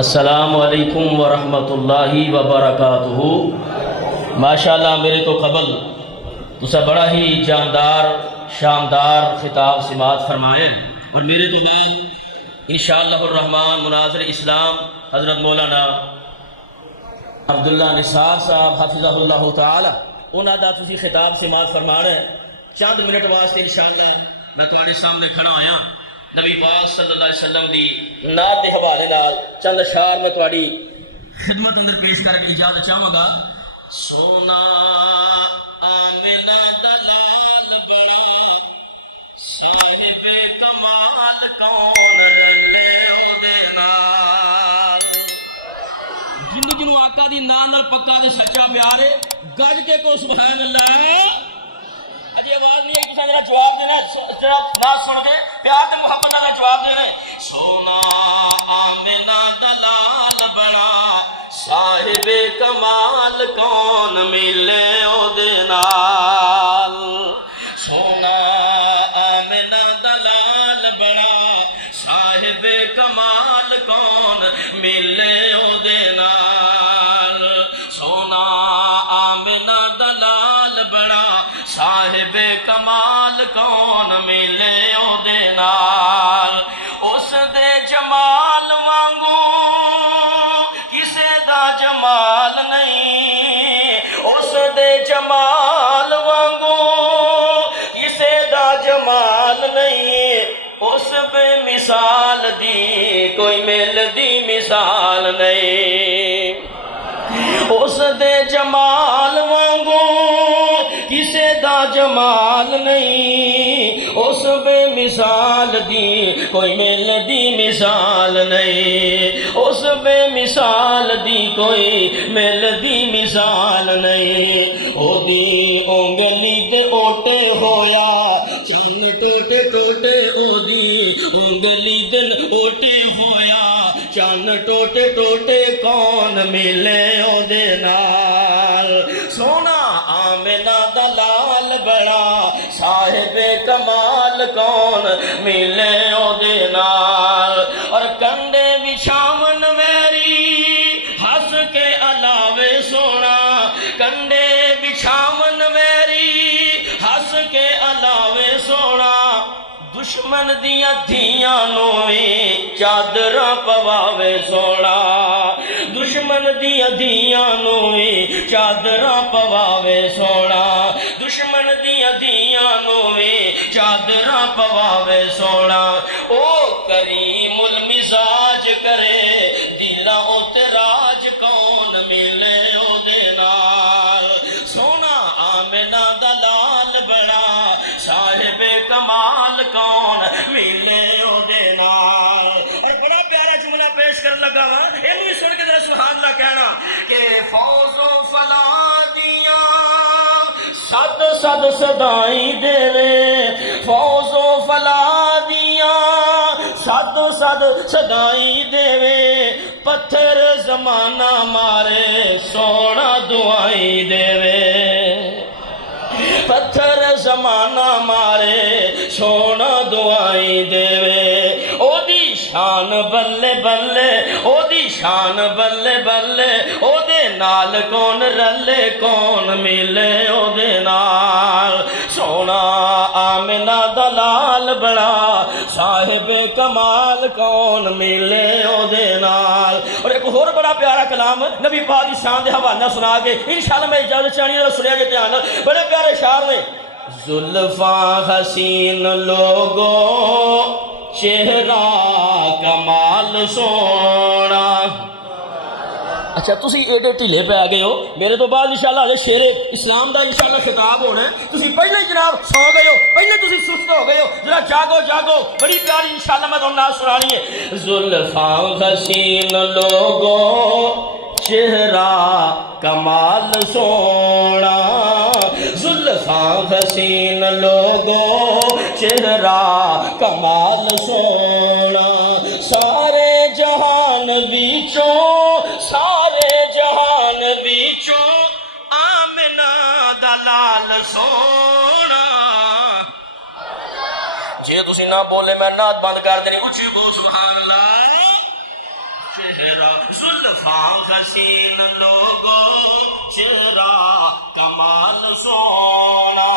السلام علیکم ورحمۃ اللہ وبرکاتہ۔ ماشاءاللہ میرے تو قبل تسا بڑا ہی جاندار شاندار خطاب سماعت فرمائے، اور میرے تو بعد انشاءاللہ الرحمن مناظر اسلام حضرت مولانا عبداللہ نثار صاحب حفظہ اللہ تعالی انہاں دا تسی خطاب سماعت فرمانا ہے۔ چند منٹ واسطے انشاءاللہ میں تمہارے سامنے کھڑا ہویا نبی پاک صلی اللہ علیہ وسلم دی نعت دے حوالے نال چند اشعار میں تمہاری خدمت اندر پیش کرنے کی اجازت چاہوں گا۔ سونا آمنہ دلال بڑا صاحب کمال کون لے او دے نال، زندگی نو آقا دی نام نال پکا تے سچا پیار ہے، گج کے کو سبحان اللہ۔ اجی آواز نہیں ہے، کسی ذرا جواب دینا، ذرا نہ سن کے پیار تے محبت نال جواب دینا۔ سونا آمنہ دلال بڑا صاحب کمال کون ملے او دے نال، سونا آمنہ دلال بڑا صاحب کمال کون ملے او دے نال، سونا آمنہ دلال بڑا صاحب کمال کون ملے او دے نال، اس دے جمال وانگو کسے دا جمال نہیں، اس دے جمال وانگو کسے دا جمال نہیں، اس بے مثال دی کوئی مل دی مثال نہیں، اس دے جمال وانگو کسے دا جمال نہیں، اس بے مثال دی کوئی مل دی مثال نہیں، اس بے مثال دی کوئی مل دی مثال نہیں، او دی انگلی تے اوٹے ہویا چن ٹوٹے ٹوٹے، او دی انگلی دن اوٹے ہویا چن ٹوٹے ٹوٹے کون ملے او دے نال، سونا آمنہ دلال بڑا صاحب کمال کون ملے او دے نال، اور کنڈے بچھاون میری ہنس کے علاوے سونا، کنڈے بچھاون میری ہنس کے علاوے سونا، دشمن دیاں دھیاں نو وی چادراں پواوے سونا، دشمن دیاں دھیاں نو وی چادراں پواوے سونا، دشمن دیاں دھیاں نو وی چادراں پواوے سونا، او کریم المزاج کرے دلاں اُتے راج کون ملے او دے نال، سونا آمنہ دلال بڑا صاحب کمال کون ملے او دے نال۔ اور بڑا پیارا جملہ پیش کر لگا وا، اینو سن کے ذرا سبحان اللہ کہنا کہ فوز و فلاح دیاں صد صد صدائی دے وے، فوز و فلاح دیاں صد صد صدائی دے وے، پتھر زمانہ مارے سونا دعائی دے وے، پتھر زمانہ مارے سونا دعائی دے وے، او دی شان بلے بلے، او دی شان بلے بلے، او دے نال کون رلے کون ملے او دے نال، سونا آمنہ دلال بڑا صاحب کمال کون ملے او دے نال۔ اور ایک اور بڑا پیارا کلام نبی پاک دی شان دے حوالے سنا کے انشاءاللہ میں اجازت چاہنی ہے، سنیا جے دھیان نال، بڑے پیارے اشعار نے۔ زلفاں حسین لوگو چہرہ کمال سونا، اچھا تسی ایڈے ٹھیلے پہ آ گئے ہو، میرے تو بعد انشاءاللہ شیر اسلام دا انشاءاللہ خطاب ہونا ہے، تسی پہلے ہی جناب سو گئے ہو، پہلے تسی سست ہو گئے ہو، ذرا جاگو جاگو، بڑی پیاری انشاءاللہ میں تمہیں نعت سنانی ہے۔ زلفاں حسین لوگو چہرہ کمال سونا، زلفاں حسین لوگو چہرہ کمال سونا، سارے جہان وچوں سارے جہان وچوں آمنہ دلال سونا، جے تسی نہ بولے میں نعت بند کر دینی، اچھی گو سبحان اللہ۔ زلفاں حسین لوگو چہرہ کمال سونا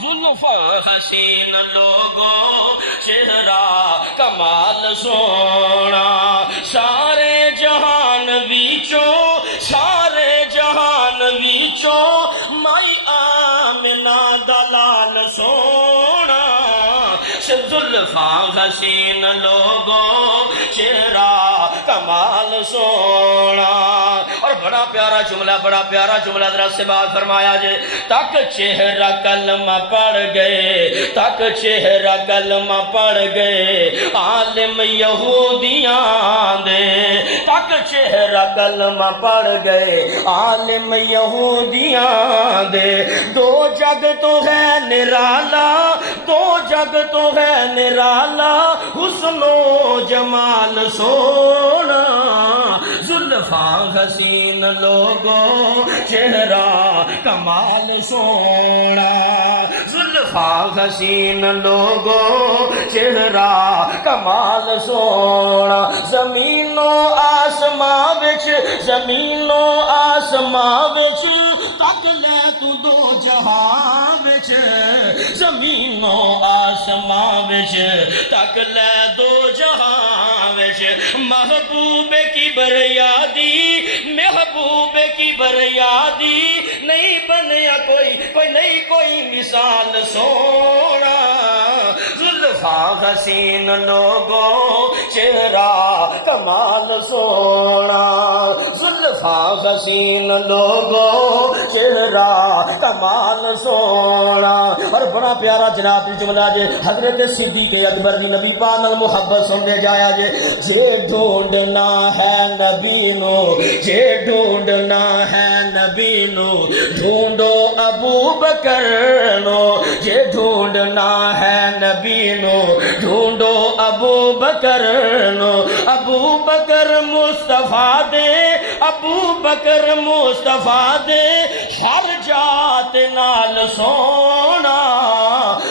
زلفاں حسین لوگو چہرہ کمال سونا سارے جہان ویچوں مائی آمنہ دلال سونا زلفاں حسین لوگو چہرہ کمال سونا اور بڑا پیارا جملہ ذرا سے بات فرمایا جے تک چہرہ کلمہ پڑھ گئے عالم یہودیاں دے تک چہرہ کلمہ پڑھ گئے عالم یہودیاں دے دو جگ تو ہے نرالا حسن و جمال سونا زلفاں حسین لوگو چہرہ کمال سونا زلفاں حسین لوگو چہرہ کمال سونا زمین و آسماں وچ تک لے تو دو جہاں وچ زمین و آسماں وچ تک لے دو جہاں وچ محبوب کی بریادی نہیں بنیا کوئی مثال سونا زلفاں حسین لوگو چہرہ کمال سونا زلفاں حسین لوگو چہرہ کمال سونا اور بڑا پیارا جناب جملہ جے حضرت صدیق اکبر دی نبی پاک نال محبت سننے جایا جے ڈھونڈنا ہے نبی نو ڈھونڈو ابو بکر نو جے ڈھونڈنا ہے نبی نو ڈھونڈو ابو بکر نو ابو بکر مصطفیٰ دے ہر جات نال سونا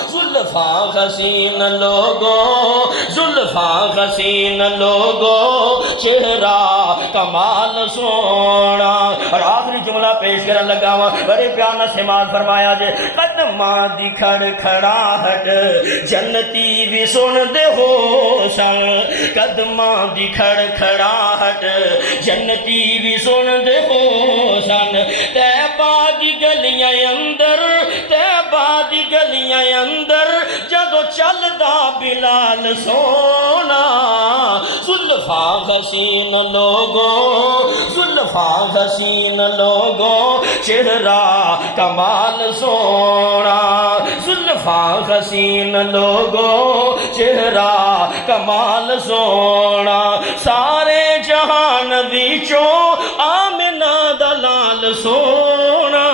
زلفاں حسین لوگو چہرہ کمال سونا اور آخری جملہ پیش کرنے لگا ہوا بڑے پیار نہ سماعت فرمایا جے قدماں دی کھڑکھڑاہٹ جنتی بھی سن دے ہو سن قدماں دی کھڑکھڑاہٹ جنتی بھی سن دے ہو سن طیبہ دی گلیاں اندر جدو چلدا بلال سونا زلفاں حسین لوگو چہرہ کمال سونا زلفاں حسین لوگو چہرہ کمال سونا سارے جہان وچوں آمنہ دلال سونا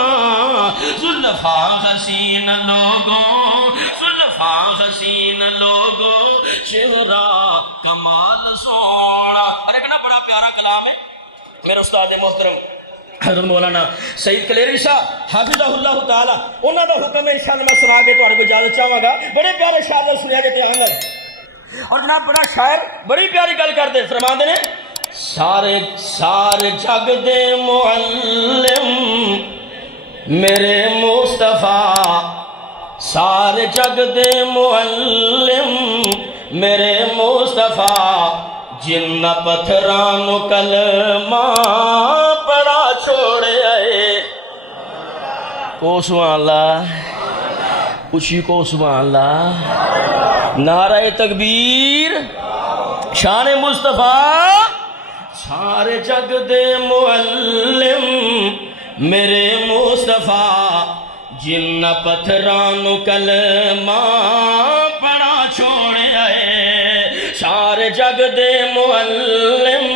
زلفاں حسین لوگو چہرہ کمال سونا اور ایک نا بڑا پیارا کلام ہے میرا استاد محترم حضرت مولانا سید کلیری صاحب حافظہ اللہ تعالی انہوں دا حکم ہے انشاءاللہ میں سنا کے تمہارے کو اجازت چاہوں گا بڑے پیارے شاعر سنیا کے تھے آنگر اور جناب بڑا شاعر بڑی پیاری گل کرتے فرما دے نے سارے جگ دے معلم میرے مصطفیٰ سارے جگ دے معلم میرے مصطفیٰ جن پتھرانو کلمہ پڑا چھوڑے آئے کو سبحان اللہ اچھی کو سبحان اللہ نعرہ تکبیر شان مصطفیٰ سارے جگ دے معلم میرے مصطفیٰ جن پتھرانو کلمہ پڑا چھوڑے آئے سارے جگ دے معلم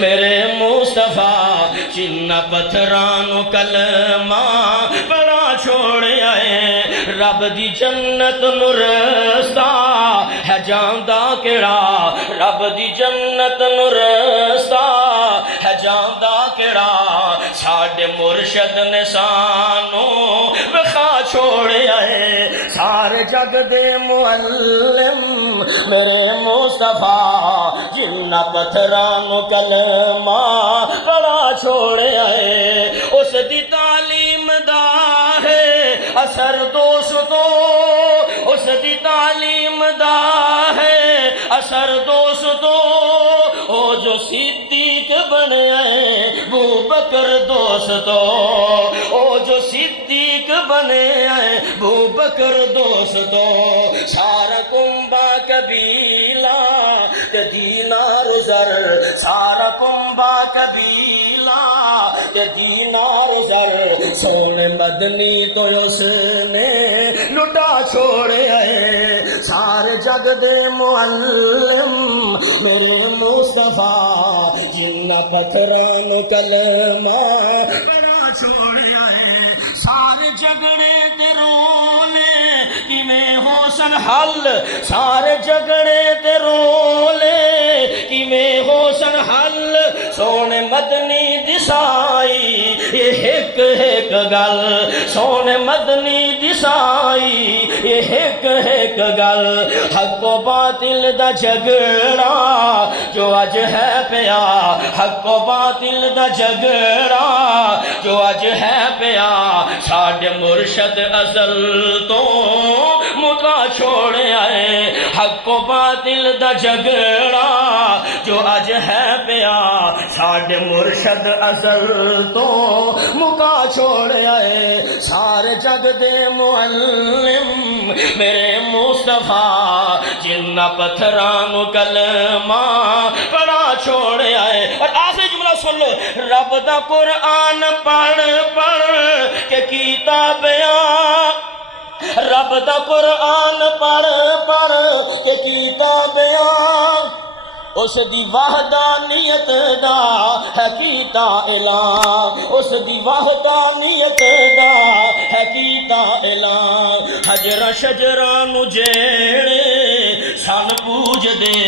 میرے مصطفیٰ جن پتھرانو کلمہ پڑا چھوڑے آئے رب دی جنت نو رستہ ہے جاندہ کیڑا رب دی جنت نو رستہ ہے جاندہ کیڑا ساڈے مرشد نے سانو وکھا چھوڑیا ہے سارے جگ دے معلم میرے مصطفیٰ جنہ پتھراں نو کلمہ پڑھا چھوڑیا ہے اس دی تعلیم دا ہے اثر دوستو اس دی تعلیم دا ہے اثر دوستو او جو صدیق بنے ابو بکر دوستو او جو صدیق بنے ابو بکر دوستو سارا کنبہ قبیلہ تے دینار زر سارا کنبہ قبیلہ تے دینار زر سونے مدنی تو اس نے لٹا چھوڑے آئے سارے جگ دے معلم میرے مصطفیٰ جنہ پتھراں نو کلمہ پڑھا چھوڑے آئے سارے جگڑے تے رولے کیویں حسن حل سارے جگڑے تے رولے کیویں حسن حل سونے مدنی دسائی یہ ایک گل سونے مدنی دسائی یہ ایک گل حق و باطل دا جھگڑا جو اج ہے پیا حق و باطل دا جھگڑا جو اج ہے پیا ساڈے مرشد ازل تو مکا چھوڑے آئے حق و باطل دا جھگڑا جو اج ہے پیا ساڈے مرشد ازل تو مکا چھوڑے آئے سارے جگ دے معلم میرے مصطفیٰ جنہ پتھراں نو کلمہ پڑھا چھوڑے آئے اور آخری جملہ سن لو رب دا قرآن پڑھ پڑھ کے کیتا بیان رب دا قرآن پڑھ پڑھ کے کیتا بیان اس دی وحدانیت دا ہے کیتا اعلان اس دی وحدانیت دا ہے کیتا اعلان حجر شجراں نو جیڑے سن پوج دے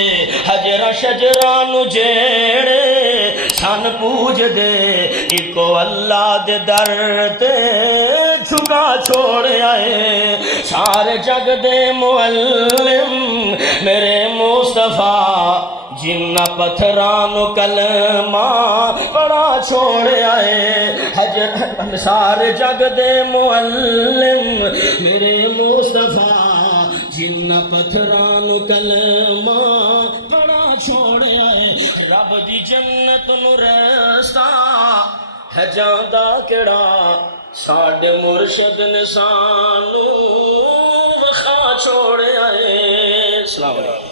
حجر شجراں نو جیڑے سن پوج دے اکو اللہ دے در تے جھکا چھوڑے آئے سارے جگ دے معلم میرے مصطفیٰ جنہ پتھراں نو کلمہ پڑھا چھوڑے آئے حجر سارے جگ دے معلم میرے مصطفیٰ جنہ پتھراں نو کلمہ پڑھا چھوڑے آئے رب دی جنت نو رستہ ہے جاندا کیڑا ساڈے مرشد نے سانو وکھا چھوڑے آئے السلام علیکم